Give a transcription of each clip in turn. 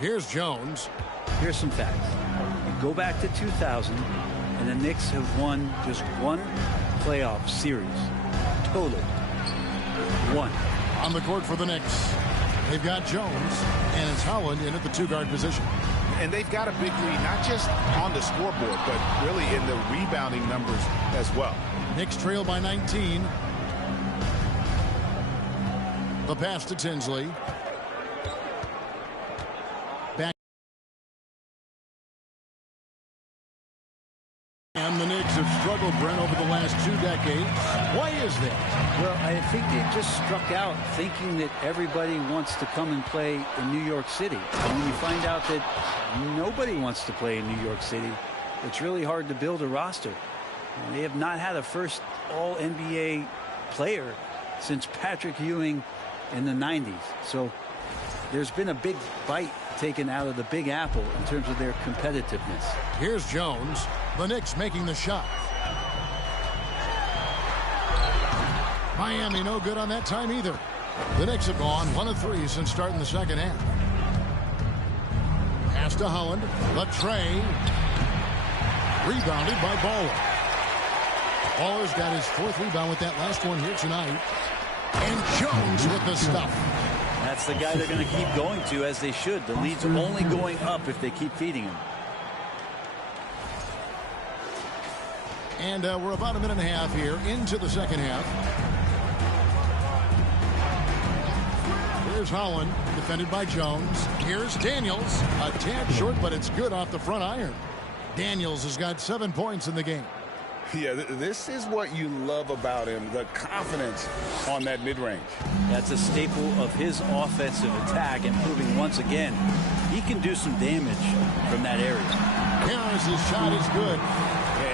Here's Jones. Here's some facts. You go back to 2000, and the Knicks have won just one playoff series. Total. One. On the court for the Knicks, they've got Jones, and it's Holland in at the two-guard position. And they've got a big lead, not just on the scoreboard, but really in the rebounding numbers as well. Knicks trail by 19. The pass to Tinsley. Back. And the Knicks have struggled, Brent, over the last 2 decades. Why is that? Well, I think they just struck out thinking that everybody wants to come and play in New York City. And when you find out that nobody wants to play in New York City, it's really hard to build a roster. And they have not had a first All-NBA player since Patrick Ewing in the 90s. So there's been a big bite taken out of the Big Apple in terms of their competitiveness. Here's Jones. The Knicks making the shot. Miami no good on that time either. The Knicks have gone 1 of 3 since starting the second half. Pass to Holland. The tray. Rebounded by Baller. Baller's got his 4th rebound with that last one here tonight. And Jones with the stuff. That's the guy they're going to keep going to, as they should. The lead's only going up if they keep feeding him. And we're about a minute and a half here into the second half. Here's Holland, defended by Jones. Here's Daniels. A tad short, but it's good off the front iron. Daniels has got 7 points in the game. Yeah, this is what you love about him, the confidence on that mid-range. That's a staple of his offensive attack, and proving once again he can do some damage from that area. Harris's shot is good.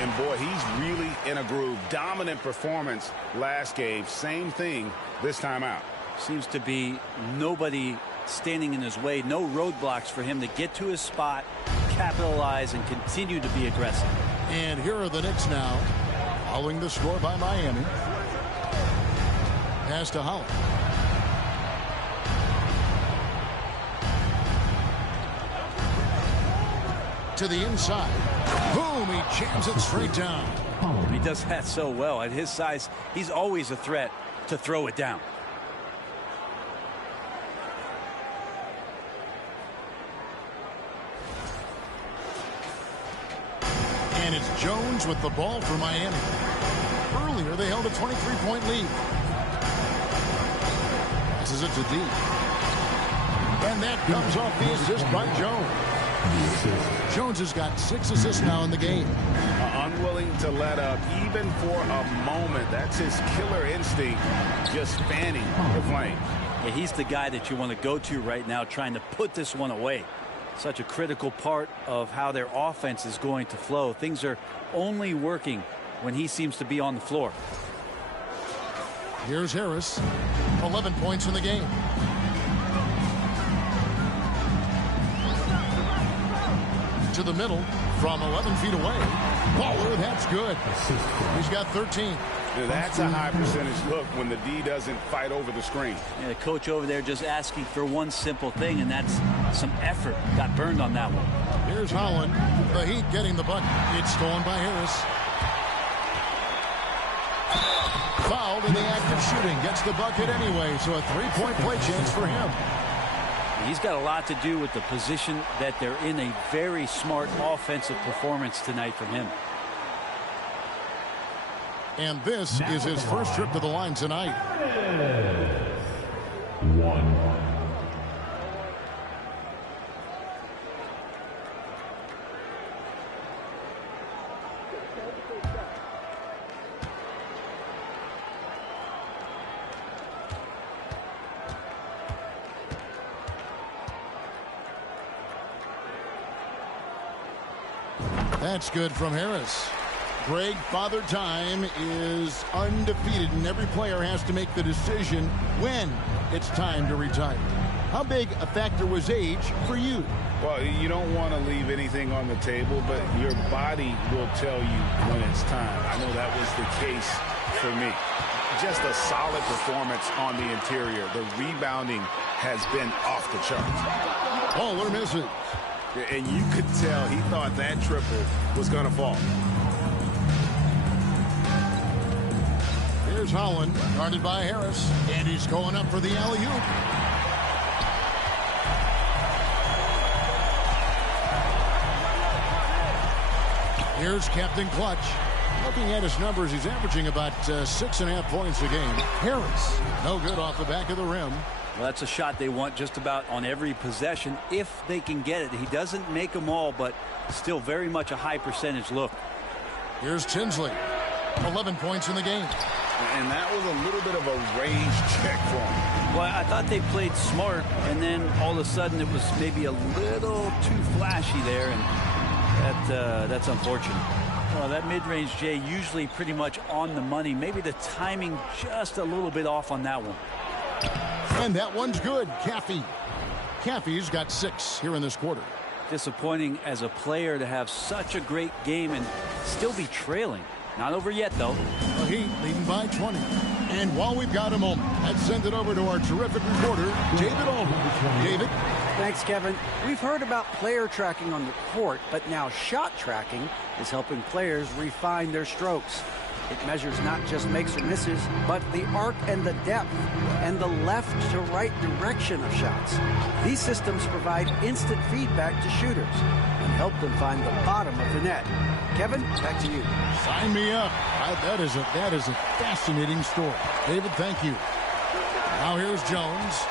And boy, he's really in a groove. Dominant performance last game. Same thing this time out. Seems to be nobody standing in his way. No roadblocks for him to get to his spot, capitalize, and continue to be aggressive. And here are the Knicks now, following the score by Miami. Pass to Holland. To the inside. Boom, he jams it straight down. He does that so well. At his size, he's always a threat to throw it down. And it's Jones with the ball for Miami. Earlier, they held a 23-point lead. This is it to D. And that comes off the assist by Jones. Jones has got 6 assists now in the game. Unwilling to let up even for a moment. That's his killer instinct, just fanning the flame. Yeah, he's the guy that you want to go to right now, trying to put this one away. Such a critical part of how their offense is going to flow. Things are only working when he seems to be on the floor. Here's Harris. 11 points in the game. To the middle from 11 feet away. Baller, that's good. He's got 13. That's a high percentage look when the D doesn't fight over the screen. Yeah, the coach over there just asking for one simple thing, and that's some effort. Got burned on that one. Here's Holland. The Heat getting the bucket. It's stolen by Harris. Fouled in the act of shooting. Gets the bucket anyway, so a 3-point play chance for him. He's got a lot to do with the position that they're in. A very smart offensive performance tonight from him. And this is his first trip to the line tonight. That's good from Harris. Greg, Father Time is undefeated, and every player has to make the decision when it's time to retire. How big a factor was age for you? Well, you don't want to leave anything on the table, but your body will tell you when it's time. I know that was the case for me. just a solid performance on the interior. The rebounding has been off the charts. Bowler misses. And you could tell he thought that triple was going to fall. Here's Holland, guarded by Harris, and he's going up for the alley-oop. Here's Captain Clutch. Looking at his numbers, he's averaging about 6.5 points a game. Harris, no good off the back of the rim. Well, that's a shot they want just about on every possession if they can get it. He doesn't make them all, but still very much a high percentage look. Here's Tinsley, 11 points in the game. And that was a little bit of a range check for him. Well, I thought they played smart, and then all of a sudden it was maybe a little too flashy there, and that's unfortunate. Well, that mid-range, Jay, usually pretty much on the money. Maybe the timing just a little bit off on that one. And that one's good. Caffey's got 6 here in this quarter. Disappointing as a player to have such a great game and still be trailing. Not over yet, though. The Heat leading by 20. And while we've got a moment, let's send it over to our terrific reporter, David Aldridge. David? Thanks, Kevin. We've heard about player tracking on the court, but now shot tracking is helping players refine their strokes. It measures not just makes or misses, but the arc and the depth and the left to right direction of shots. These systems provide instant feedback to shooters and help them find the bottom of the net. Kevin, back to you. Sign me up. That is a fascinating story. David, thank you. Now here's Jones.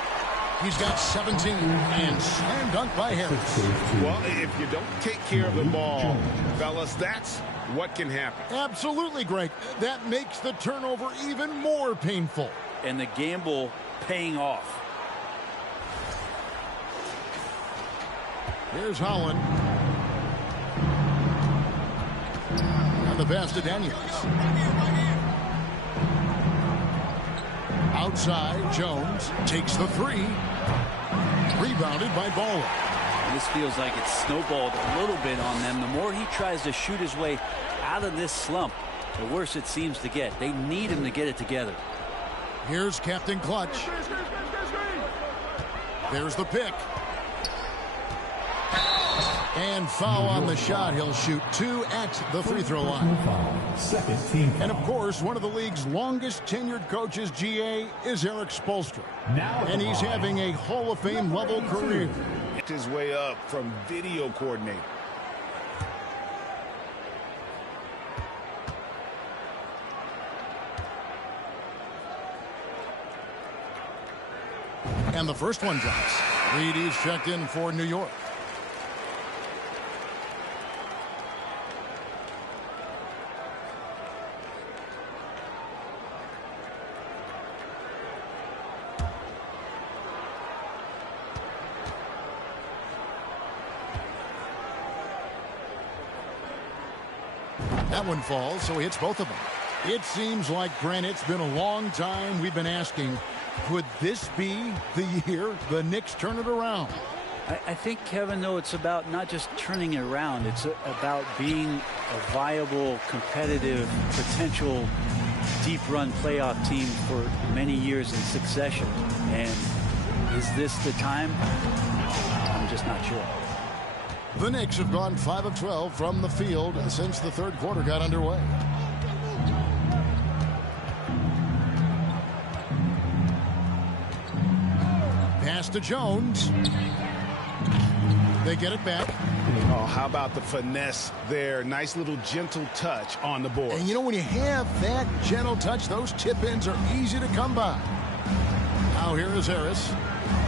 He's got 17 and slam dunk by Harris. Well, if you don't take care of the ball, fellas, that's what can happen. Absolutely, Greg. That makes the turnover even more painful. And the gamble paying off. Here's Holland. And the pass to Daniels. Outside, Jones takes the 3. Rebounded by Bowler. This feels like it's snowballed a little bit on them. The more he tries to shoot his way out of this slump, the worse it seems to get. They need him to get it together. Here's Captain Clutch. There's the pick. And foul on the shot. He'll shoot 2 at the free throw line. Second team foul. And of course, one of the league's longest tenured coaches, GA, is Eric Spoelstra. And he's having a Hall of Fame level career. His way up from video coordinator. And the first one drops. Reedy's checked in for New York. That one falls, so he hits both of them. It seems like, Grant, it's been a long time we've been asking, could this be the year the Knicks turn it around? I think, Kevin, though, it's about not just turning it around. It's about being a viable, competitive, potential deep-run playoff team for many years in succession. And is this the time? I'm just not sure. The Knicks have gone 5 of 12 from the field since the third quarter got underway. Pass to Jones. They get it back. Oh, how about the finesse there? Nice little gentle touch on the board. And you know, when you have that gentle touch, those tip-ins are easy to come by. Now here is Harris.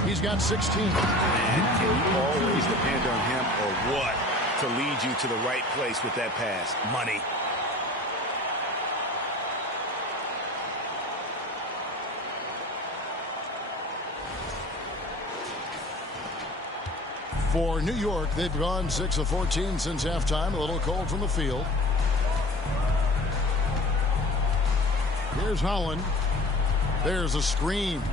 He's got 16. And can you always depend on him or what to lead you to the right place with that pass? Money. For New York, they've gone 6 of 14 since halftime. A little cold from the field. Here's Holland. There's a screen.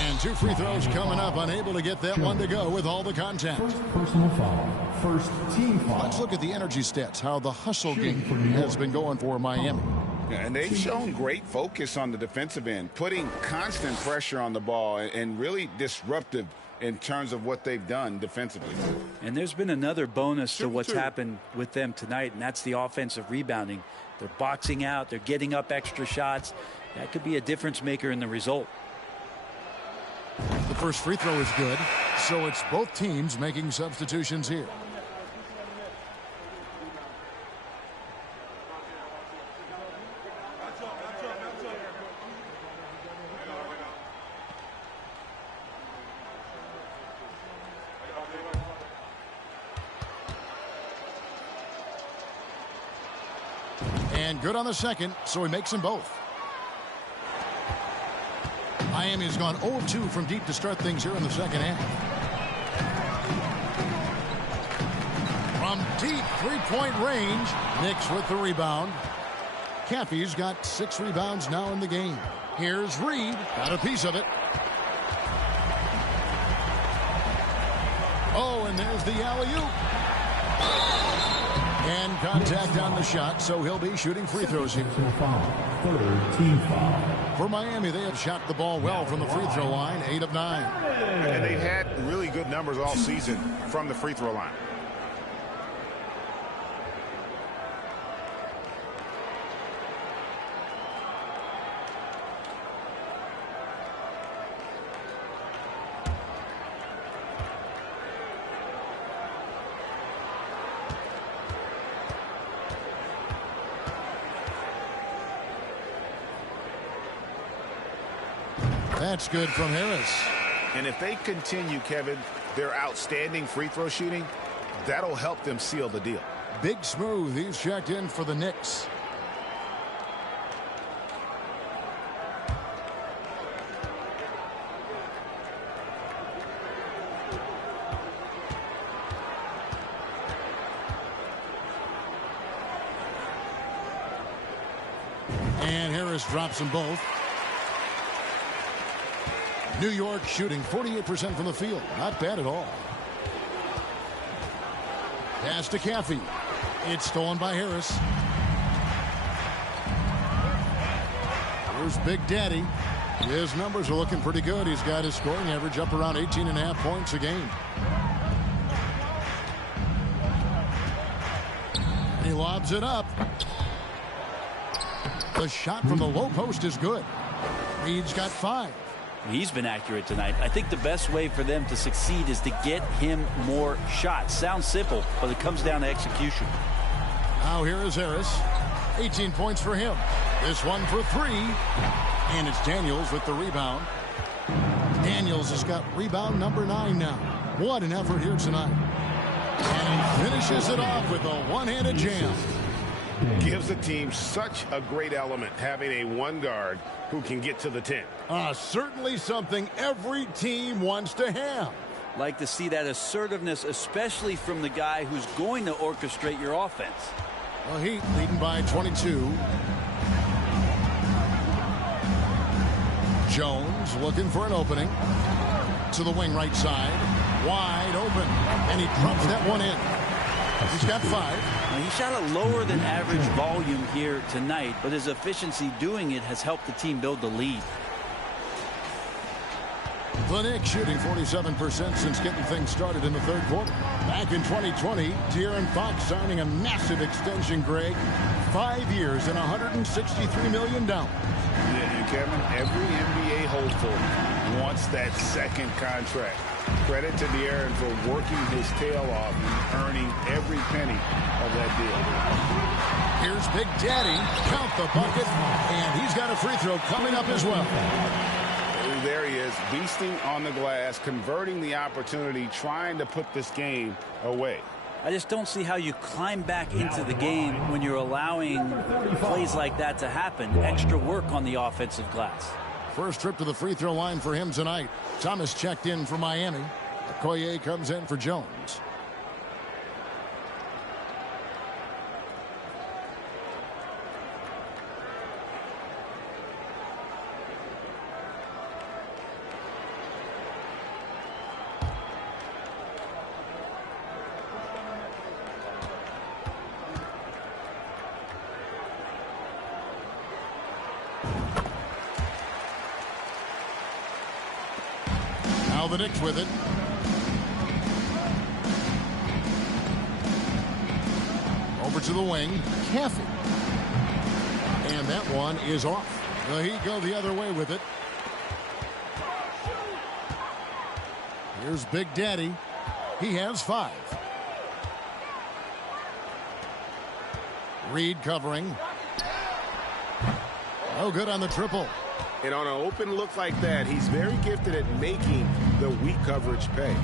And 2 free throws coming up. Unable to get that one to go with all the contact. First personal foul. First team foul. Let's look at the energy stats. How the hustle game has been going for Miami. Yeah, and they've shown great focus on the defensive end, putting constant pressure on the ball and really disruptive in terms of what they've done defensively. And there's been another bonus to what's happened with them tonight, and that's the offensive rebounding. They're boxing out. They're getting up extra shots. That could be a difference maker in the result. The first free throw is good, so it's both teams making substitutions here. And good on the second, so he makes them both. Miami has gone 0-2 from deep to start things here in the second half. From deep three-point range, Knicks with the rebound. Caffey's got 6 rebounds now in the game. Here's Reed, got a piece of it. Oh, and there's the alley-oop. And contact on the shot, so he'll be shooting free throws here. Third team foul. For Miami, they have shot the ball well from the free throw line, 8 of 9. And they've had really good numbers all season from the free throw line. That's good from Harris. And if they continue, Kevin, their outstanding free throw shooting, that'll help them seal the deal. Big Smooth, he's checked in for the Knicks. And Harris drops them both. New York shooting 48% from the field. Not bad at all. Pass to Caffey. It's stolen by Harris. Here's Big Daddy. His numbers are looking pretty good. He's got his scoring average up around 18.5 points a game. He lobs it up. The shot from the low post is good. Reed's got 5. He's been accurate tonight. I think the best way for them to succeed is to get him more shots. Sounds simple, but it comes down to execution. Now here is Harris. 18 points for him. This one for 3. And it's Daniels with the rebound. Daniels has got rebound number 9 now. What an effort here tonight. And he finishes it off with a one-handed jam. Gives the team such a great element having a one guard who can get to the 10. Certainly something every team wants to have. Like to see that assertiveness, especially from the guy who's going to orchestrate your offense. Well, Heat leading by 22. Jones looking for an opening. To the wing right side. Wide open. And he drops that one in. He's got 5. Now, he shot a lower than average volume here tonight, but his efficiency doing it has helped the team build the lead. The Knicks shooting 47% since getting things started in the third quarter. Back in 2020, De'Aaron Fox signing a massive extension, Greg. 5 years and $163 million. Yeah, and Kevin, every NBA hopeful wants that second contract. Credit to De'Aaron for working his tail off and earning every penny of that deal. Here's Big Daddy. Count the bucket. And he's got a free throw coming up as well. There he is, beasting on the glass, converting the opportunity, trying to put this game away. I just don't see how you climb back into the game when you're allowing plays like that to happen. Extra work on the offensive glass. First trip to the free throw line for him tonight. Thomas checked in for Miami. Okoye comes in for Jones. Now the Knicks with it. Over to the wing. Caffey. And that one is off. The Heat go the other way with it. Here's Big Daddy. He has 5. Reed covering. No good on the triple. And on an open look like that, he's very gifted at making the weak coverage pay.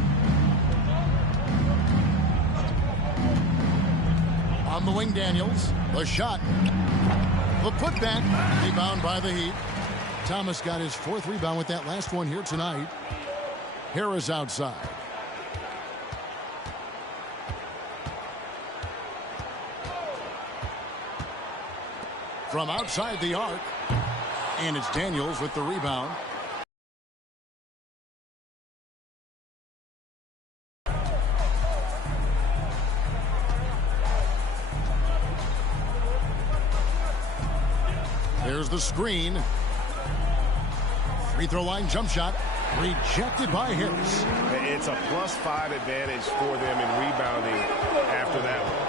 On the wing, Daniels. The shot. The putback. Rebound by the Heat. Thomas got his 4th rebound with that last one here tonight. Harris outside. From outside the arc. And it's Daniels with the rebound. There's the screen. Free throw line jump shot. Rejected by Harris. It's a +5 advantage for them in rebounding after that one.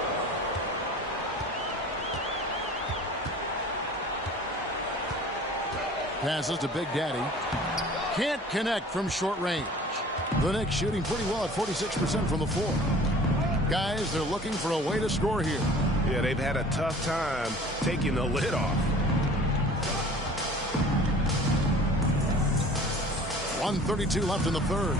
Passes to Big Daddy. Can't connect from short range. The Knicks shooting pretty well at 46% from the floor. Guys, they're looking for a way to score here. Yeah, they've had a tough time taking the lid off. 1:32 left in the 3rd.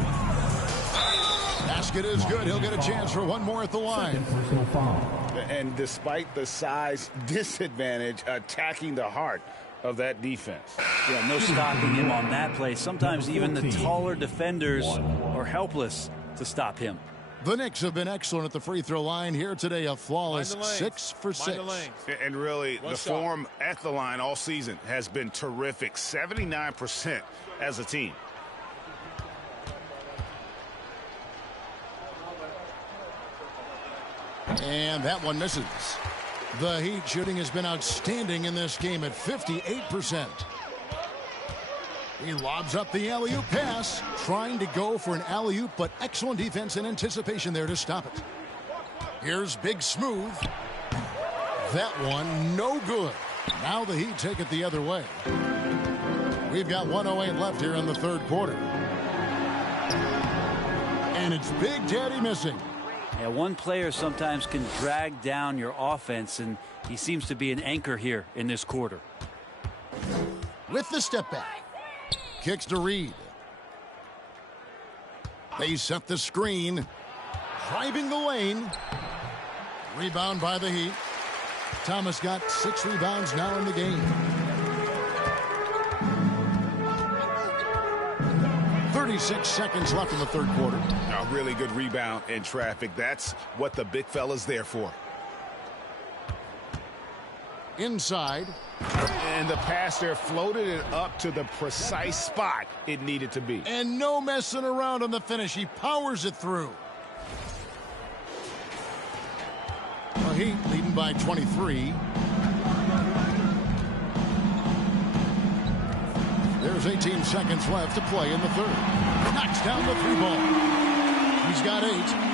Basket is good. He'll get a chance for one more at the line. Personal foul. And despite the size disadvantage, attacking the heart of that defense. Yeah, no stopping him on that play. Sometimes even the taller defenders are helpless to stop him. The Knicks have been excellent at the free throw line here today. A flawless 6 for 6. And really, the form at the line all season has been terrific. 79% as a team. And that one misses. The Heat shooting has been outstanding in this game at 58%. He lobs up the alley-oop pass, trying to go for an alley-oop, but excellent defense and anticipation there to stop it. Here's Big Smooth. That one, no good. Now the Heat take it the other way. We've got 1:08 left here in the 3rd quarter. And it's Big Daddy missing. Yeah, one player sometimes can drag down your offense, and he seems to be an anchor here in this quarter. With the step back. Kicks to Reed. They set the screen. Driving the lane. Rebound by the Heat. Thomas got 6 rebounds now in the game. 36 seconds left in the 3rd quarter. A really good rebound in traffic. That's what the big fella's there for. Inside. And the pass there floated it up to the precise spot it needed to be. And no messing around on the finish. He powers it through. The Heat leading by 23. There's 18 seconds left to play in the 3rd. Knocks down the 3-ball. He's got 8.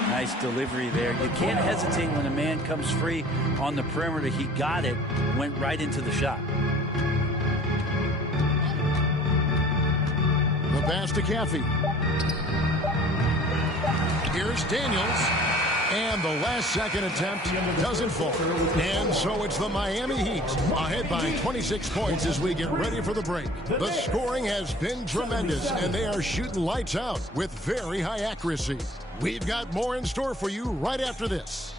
Nice delivery there. You can't hesitate when a man comes free on the perimeter. He got it, went right into the shot. The pass to Caffey. Here's Daniels. And the last second attempt doesn't fall. And so it's the Miami Heat ahead by 26 points as we get ready for the break. The scoring has been tremendous, and they are shooting lights out with very high accuracy. We've got more in store for you right after this.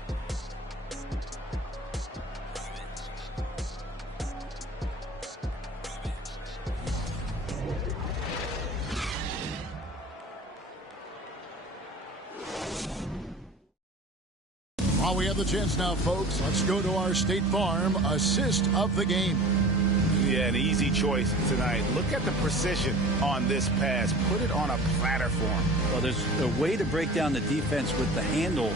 While we have the chance now, folks, let's go to our State Farm assist of the game. Yeah, an easy choice tonight. Look at the precision on this pass. Put it on a platter for him. Well, there's a way to break down the defense with the handle,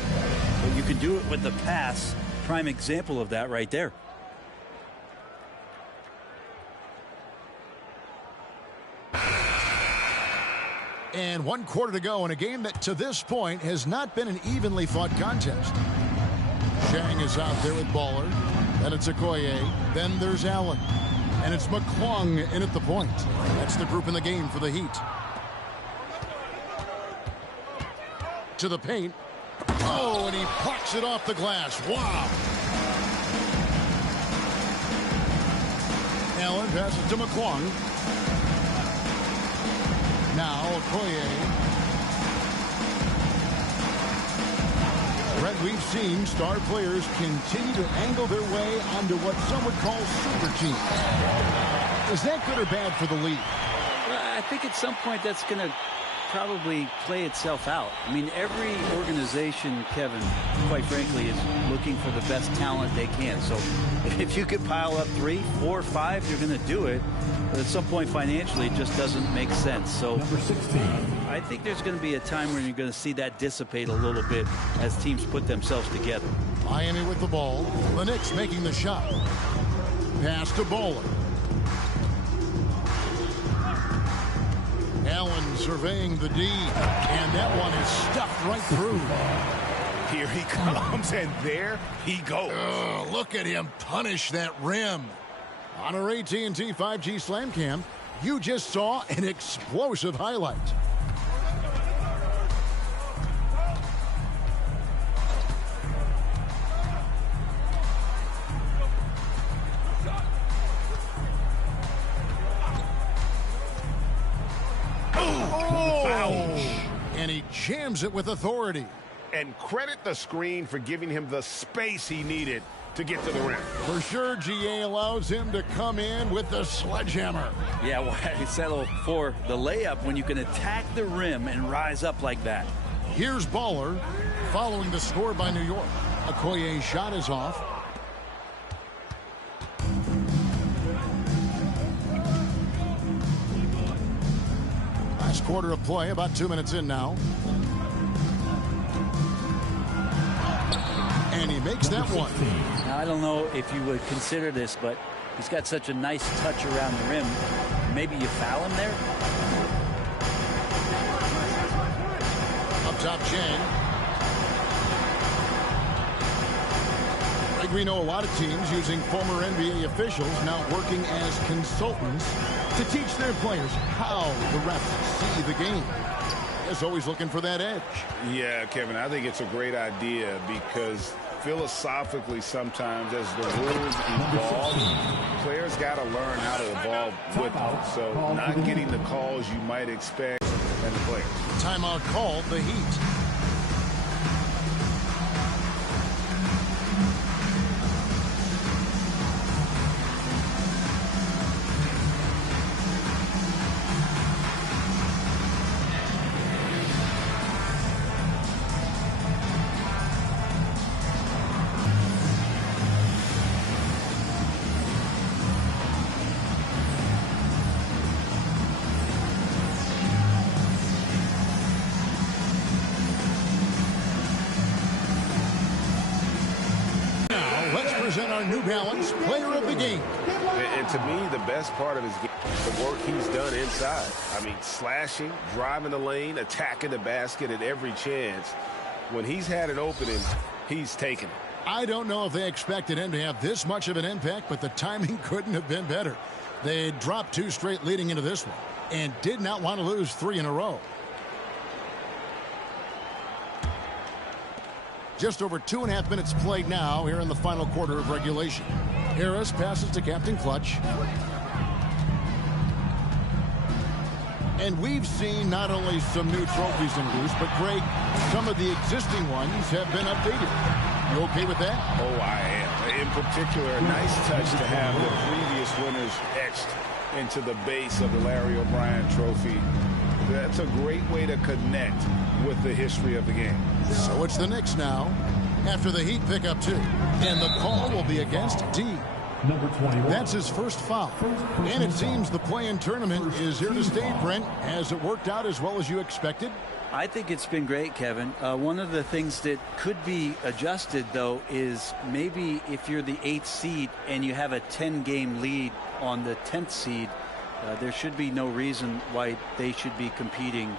but you can do it with the pass. Prime example of that right there. And 1 quarter to go in a game that to this point has not been an evenly fought contest. Chang is out there with Baller. Then it's Okoye. Then there's Allen. And it's McClung in at the point. That's the group in the game for the Heat. To the paint. Oh, and he plucks it off the glass. Wow. Allen passes to McClung. Now Okoye. Brett, we've seen star players continue to angle their way onto what some would call super teams. Is that good or bad for the league? Well, I think at some point that's going to probably play itself out. I mean, every organization, Kevin, quite frankly, is looking for the best talent they can. So if you could pile up 3, 4, 5, you're going to do it. But at some point financially, it just doesn't make sense. So Number 16. I think there's going to be a time when you're going to see that dissipate a little bit as teams put themselves together. Miami with the ball. The Knicks making the shot. Pass to Baller. Allen surveying the D, and that one is stuffed right through. Here he comes, and there he goes. Look at him punish that rim. On our AT&T 5G Slam Cam, you just saw an explosive highlight. And he jams it with authority. And credit the screen for giving him the space he needed to get to the rim. For sure, GA allows him to come in with the sledgehammer. Yeah, why settle for the layup when you can attack the rim and rise up like that? Here's Baller following the score by New York. Okoye's shot is off. Last quarter of play, about 2 minutes in now. And he makes that one. Now, I don't know if you would consider this, but he's got such a nice touch around the rim. Maybe you foul him there? Up top, Chang. Like we know, a lot of teams using former NBA officials now working as consultants to teach their players how the refs see the game. Is always looking for that edge. Yeah, Kevin, I think it's a great idea because philosophically sometimes as the rules evolve, players got to learn how to evolve with them. So not getting the calls you might expect as a player. Timeout called the Heat. Present our New Balance Player of the Game. And to me, the best part of his game is the work he's done inside. I mean, slashing, driving the lane, attacking the basket at every chance. When he's had an opening, he's taken it. I don't know if they expected him to have this much of an impact, but the timing couldn't have been better. They dropped 2 straight leading into this one and did not want to lose 3 in a row. Just over 2.5 minutes played now here in the final quarter of regulation. Harris passes to Captain Clutch. And we've seen not only some new trophies introduced, but Greg, some of the existing ones have been updated. You okay with that? Oh, I am. In particular, a nice touch to have the previous winners etched into the base of the Larry O'Brien trophy. That's a great way to connect with the history of the game. So it's the Knicks now after the Heat pick up 2. And the call will be against D. Number 21. That's his first foul. And it seems the play-in tournament is here to stay, Brent. Has it worked out as well as you expected? I think it's been great, Kevin. One of the things that could be adjusted, though, is maybe if you're the 8th seed and you have a 10-game lead on the 10th seed, there should be no reason why they should be competing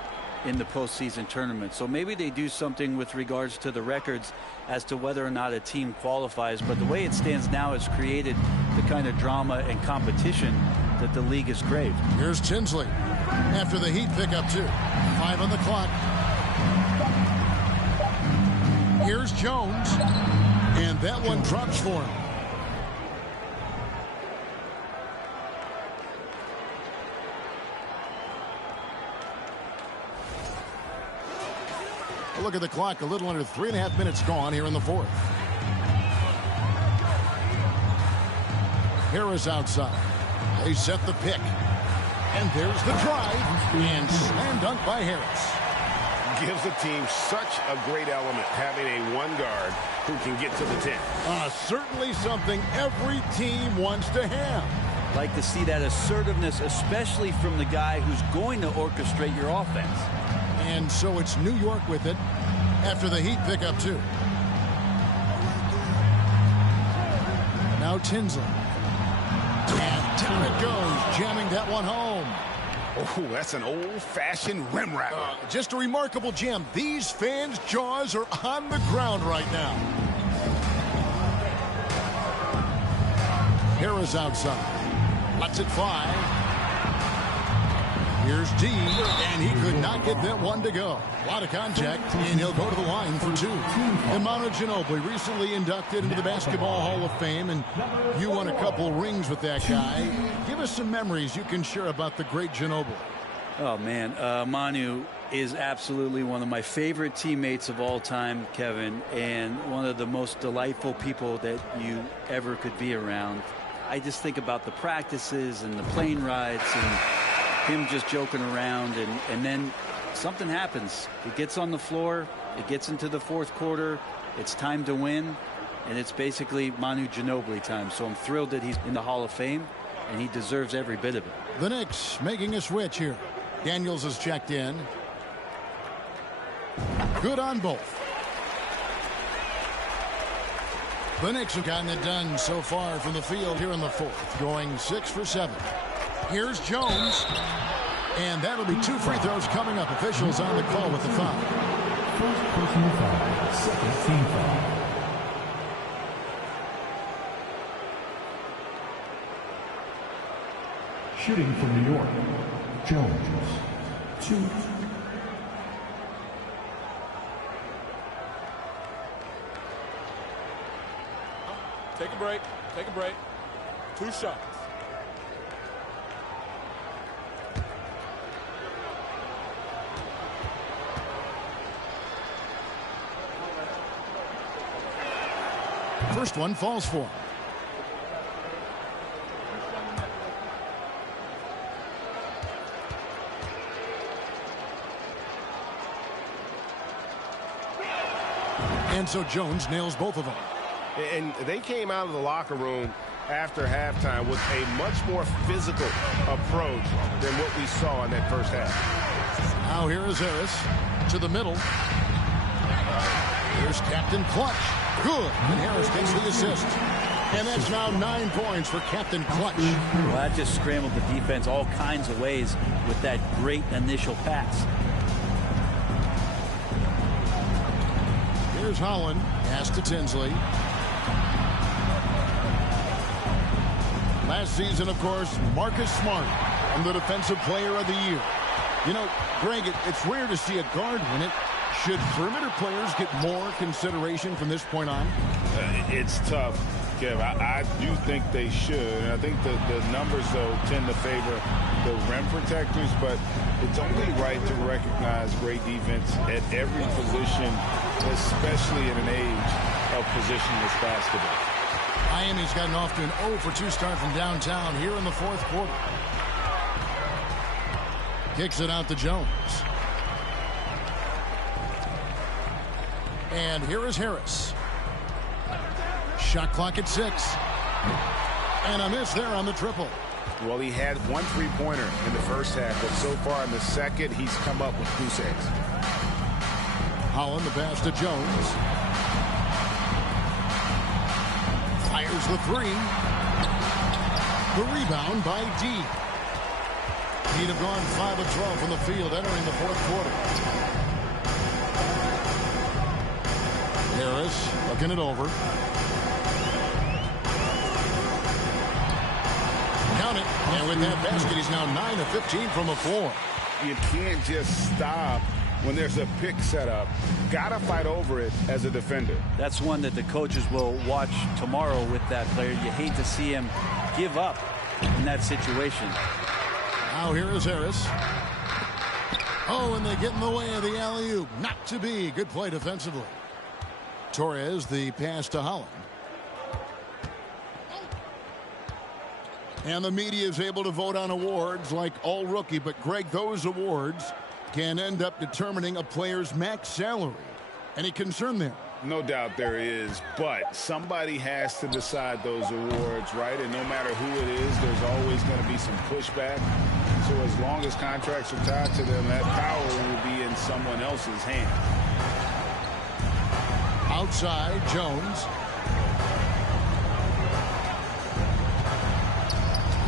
in the postseason tournament. So maybe they do something with regards to the records as to whether or not a team qualifies. But the way it stands now has created the kind of drama and competition that the league has craved. Here's Tinsley after the Heat pick up 2. 5 on the clock. Here's Jones, and that one drops for him. Look at the clock, a little under 3.5 minutes gone here in the fourth. Harris outside. They set the pick. And there's the drive. And slam dunk by Harris. Gives a team such a great element having a one guard who can get to the 10. Certainly something every team wants to have. Like to see that assertiveness, especially from the guy who's going to orchestrate your offense. And so it's New York with it after the Heat pick up 2. Now Tinsley. And down it goes, jamming that one home. Oh, that's an old-fashioned rim wrap. Just a remarkable jam. These fans' jaws are on the ground right now. Harris outside. Lets it fly. Here's D, and he could not get that one to go. A lot of contact, and he'll go to the line for 2. Imanu Ginobili, recently inducted into the Basketball Hall of Fame, and you won a couple rings with that guy. Give us some memories you can share about the great Ginobili. Oh, man. Manu is absolutely one of my favorite teammates of all time, Kevin, and one of the most delightful people that you ever could be around. I just think about the practices and the plane rides and him just joking around, and then something happens. It gets on the floor, it gets into the fourth quarter, it's time to win, and it's basically Manu Ginobili time. So I'm thrilled that he's in the Hall of Fame, and he deserves every bit of it. The Knicks making a switch here. Daniels has checked in. Good on both. The Knicks have gotten it done so far from the field here in the fourth, going 6 for 7. Here's Jones, and that'll be 2 free throws coming up. Officials on the call with the foul. First personal foul, second team foul. Shooting from New York, Jones, 2. Take a break. Take a break. 2 shots. First one falls for him. And so Jones nails both of them. And they came out of the locker room after halftime with a much more physical approach than what we saw in that first half. Now here is Harris to the middle. Here's Captain Clutch. Good. And Harris gets the assist. And that's now 9 points for Captain Clutch. Well, that just scrambled the defense all kinds of ways with that great initial pass. Here's Holland. Pass to Tinsley. Last season, of course, Marcus Smart, and the Defensive Player of the Year. You know, Greg, it's rare to see a guard win it. Should perimeter players get more consideration from this point on? It's tough, Kev. I do think they should. And I think the numbers, though, tend to favor the rim protectors, but it's only right to recognize great defense at every position, especially in an age of positionless basketball. Miami's gotten off to an 0 for 2 start from downtown here in the fourth quarter. Kicks it out to Jones. And here is Harris. Shot clock at 6. And a miss there on the triple. Well, he had 1 3-pointer in the first half, but so far in the second, he's come up with goose eggs. Holland, the pass to Jones. Fires the 3. The rebound by D. He'd have gone 5 of 12 from the field entering the fourth quarter. Harris looking it over. Count it. And with that basket, he's now 9 of 15 from the floor. You can't just stop when there's a pick set up. Gotta fight over it as a defender. That's one that the coaches will watch tomorrow with that player. You hate to see him give up in that situation. Now here is Harris. Oh, and they get in the way of the alley-oop. Not to be. Good play defensively. Torres, the pass to Holland. And the media is able to vote on awards like all rookie. But, Greg, those awards can end up determining a player's max salary. Any concern there? No doubt there is, but somebody has to decide those awards, right? And no matter who it is, there's always going to be some pushback. So as long as contracts are tied to them, that power will be in someone else's hand. Outside, Jones.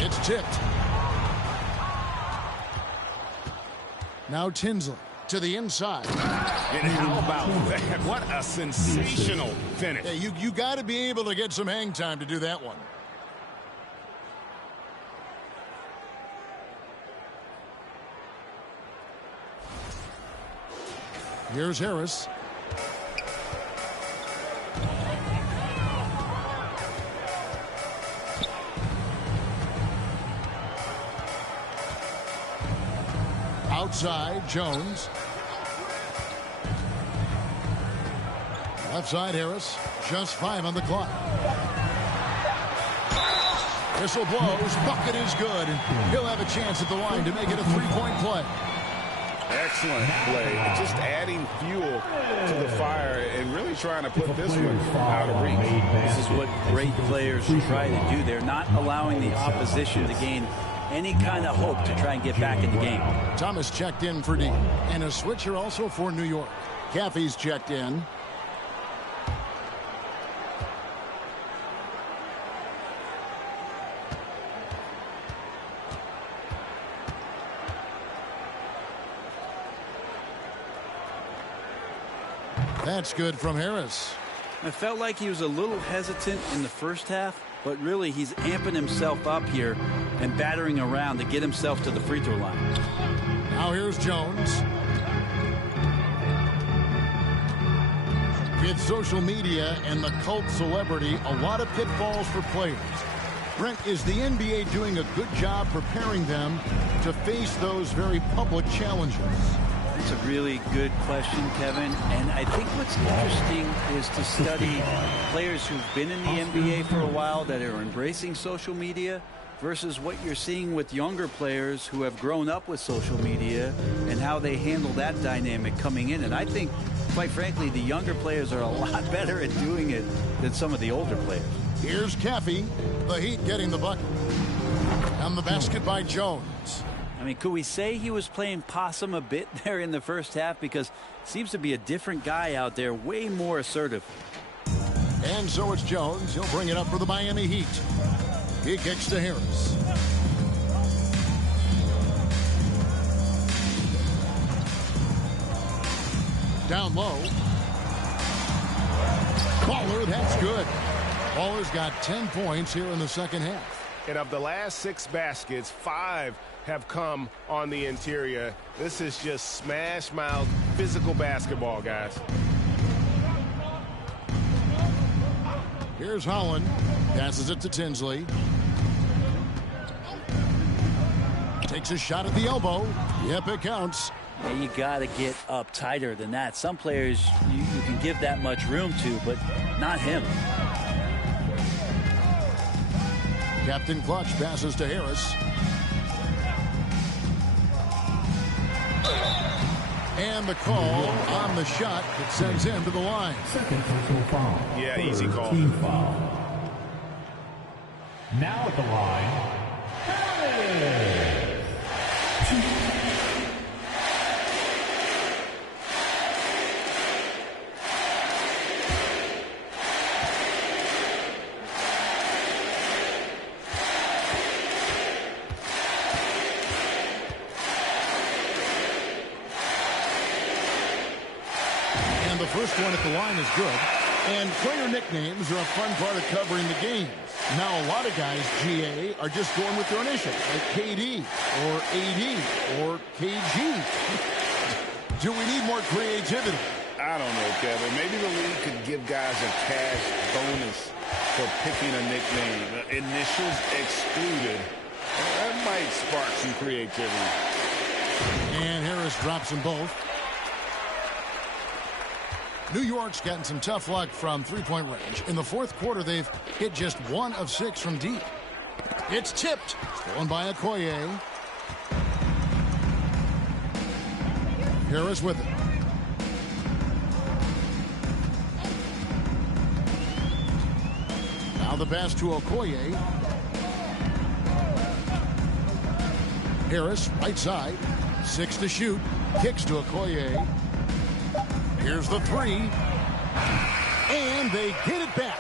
It's tipped. Now Tinsley to the inside. And how about that? What a sensational finish. Yeah, you got to be able to get some hang time to do that one. Here's Harris. Outside, Jones. Left side, Harris. Just 5 on the clock. Whistle blows. Bucket is good. He'll have a chance at the line to make it a 3-point play. Excellent play. Just adding fuel to the fire and really trying to put this one out of reach. This is what great players try to do. They're not allowing the opposition to gain any kind of hope to try and get back in the game. Thomas checked in for D. And a switcher also for New York. Caffey's checked in. That's good from Harris. I felt like he was a little hesitant in the first half, but really he's amping himself up here and battering around to get himself to the free throw line. Now here's Jones. With social media and the cult celebrity, a lot of pitfalls for players. Brent, is the NBA doing a good job preparing them to face those very public challenges? That's a really good question, Kevin. And I think what's interesting is to study players who've been in the NBA for a while that are embracing social media versus what you're seeing with younger players who have grown up with social media and how they handle that dynamic coming in. And I think, quite frankly, the younger players are a lot better at doing it than some of the older players. Here's Caffey. The Heat getting the bucket. And the basket by Jones. I mean, could we say he was playing possum a bit there in the first half? Because seems to be a different guy out there, way more assertive. And so it's Jones. He'll bring it up for the Miami Heat. He kicks to Harris. Down low. Baller, that's good. Baller's got 10 points here in the second half. And of the last 6 baskets, 5 have come on the interior. This is just smash mouth physical basketball, guys. Here's Holland. Passes it to Tinsley. Takes a shot at the elbow. Yep, it counts. Yeah, you got to get up tighter than that. Some players you can give that much room to, but not him. Captain Clutch passes to Harris. And the call on the shot that sends him to the line. Second personal foul. Yeah, easy call. Team foul. Now at the line, Harris. And the first one at the line is good. And player nicknames are a fun part of covering the games. Now, a lot of guys, GA, are just going with their initials, like KD or AD or KG. Do we need more creativity? I don't know, Kevin. Maybe the league could give guys a cash bonus for picking a nickname. Initials excluded. That might spark some creativity. And Harris drops them both. New York's gotten some tough luck from three-point range. In the fourth quarter, they've hit just 1 of 6 from deep. It's tipped. Stolen by Okoye. Harris with it. Now the pass to Okoye. Harris, right side. 6 to shoot. Kicks to Okoye. Here's the 3. And they get it back.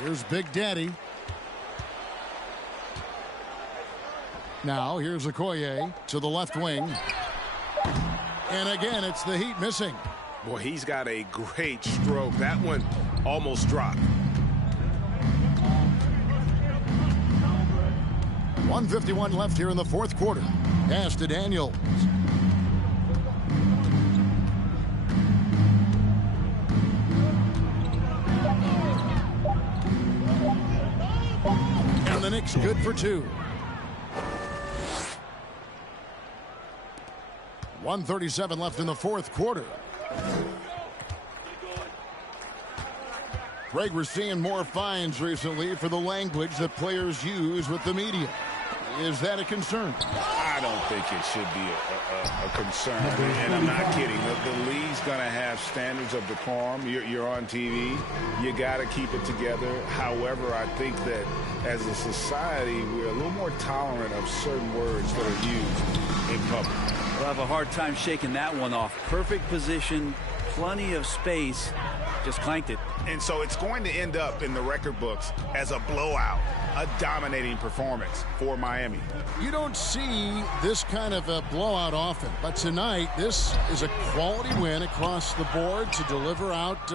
Here's Big Daddy. Now here's Okoye to the left wing. And again, it's the Heat missing. Boy, he's got a great stroke. That one almost dropped. 1:51 left here in the fourth quarter. Pass to Daniels. And the Knicks good for 2. 1:37 left in the fourth quarter. Greg, we're seeing more fines recently for the language that players use with the media. Is that a concern? I don't think it should be a concern, and I'm not kidding. The league's going to have standards of decorum. You're on TV. You got to keep it together. However, I think that as a society, we're a little more tolerant of certain words that are used in public. We'll have a hard time shaking that one off. Perfect position, plenty of space, just clanked it. And so it's going to end up in the record books as a blowout, a dominating performance for Miami. You don't see this kind of a blowout often, but tonight this is a quality win across the board to deliver out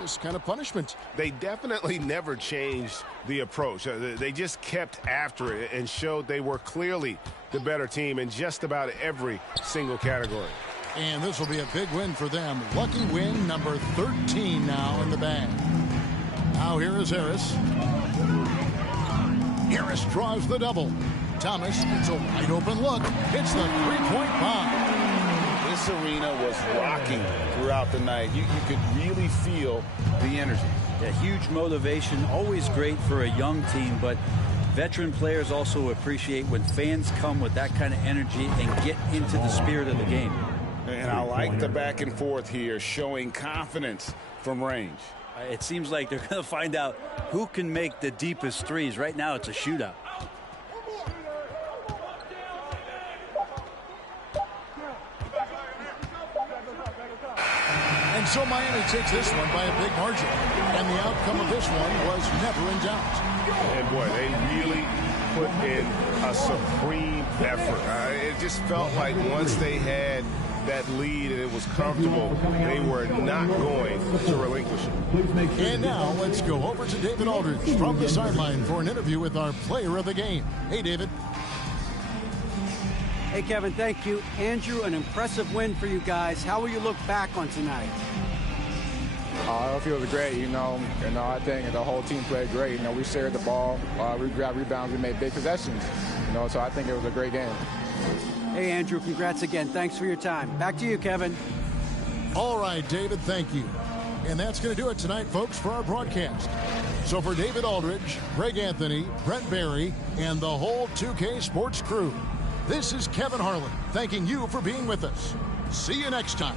this kind of punishment. They definitely never changed the approach. They just kept after it and showed they were clearly the better team in just about every single category. And this will be a big win for them. Lucky win number 13 now in the bag. Now here is Harris. Harris draws the double. Thomas, it's a wide open look. It's the three-point bomb. This arena was rocking throughout the night. You could really feel the energy. A huge motivation, always great for a young team, but veteran players also appreciate when fans come with that kind of energy and get into the spirit of the game. And I like the back and forth here, showing confidence from range. It seems like they're going to find out who can make the deepest threes. Right now, it's a shootout. And so Miami takes this one by a big margin. And the outcome of this one was never in doubt. And boy, they really put in a supreme effort. It just felt like once they had that lead and it was comfortable, they were not going to relinquish it. And now let's go over to David Aldridge from the sideline for an interview with our player of the game. Hey, David. Hey, Kevin, thank you. Andrew, an impressive win for you guys. How will you look back on tonight? It feels great, I think the whole team played great. We shared the ball, we grabbed rebounds, we made big possessions, so I think it was a great game. Hey, Andrew, congrats again. Thanks for your time. Back to you, Kevin. All right, David, thank you. And that's going to do it tonight, folks, for our broadcast. So for David Aldridge, Greg Anthony, Brent Barry, and the whole 2K Sports crew, this is Kevin Harlan thanking you for being with us. See you next time.